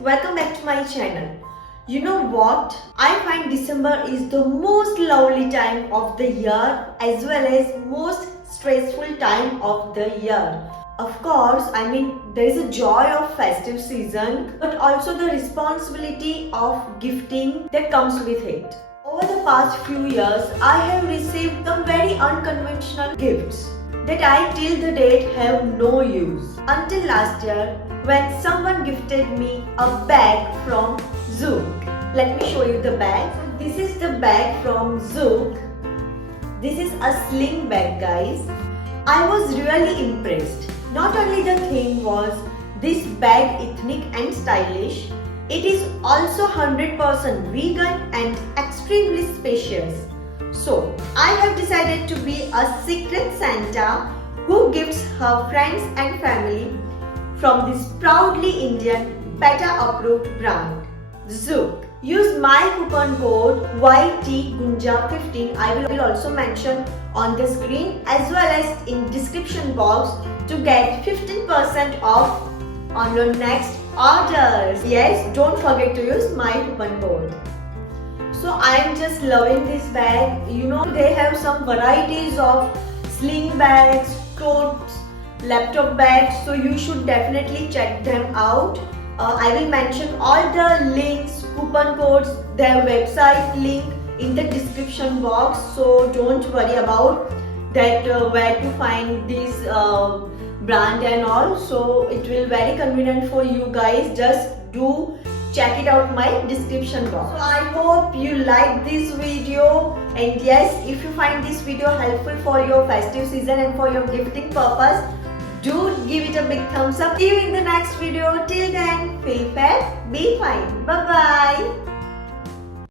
welcome back to my channel. You know what? I find December is the most lovely time of the year as well as most stressful time of the year. Of course, there is a joy of festive season, but also the responsibility of gifting that comes with it. Over the past few years, I have received some very unconventional gifts that I till the date have no use. Until last year when someone gifted me a bag from ZOUK. Let me show you the bag. So this is the bag from ZOUK. This is a sling bag, guys. I was really impressed. Not only the thing was this bag ethnic and stylish, it is also 100% vegan and extremely spacious. So, I have decided to be a secret Santa who gifts her friends and family from this proudly Indian, PETA approved brand, ZOUK. Use my coupon code YTGUNJA15. I will also mention on the screen as well as in description box to get 15% off on your next orders. Yes, don't forget to use my coupon code. So I am just loving this bag. You know, they have some varieties of sling bags, totes, laptop bags, so you should definitely check them out. I will mention all the links, coupon codes, their website link in the description box, so don't worry about that where to find this brand and all. So it will very convenient for you guys. Just do check it out my description box. So I hope you like this video, and yes, if you find this video helpful for your festive season and for your gifting purpose, do give it a big thumbs up. See you in the next video. Till then, feel fab, be fine. Bye bye.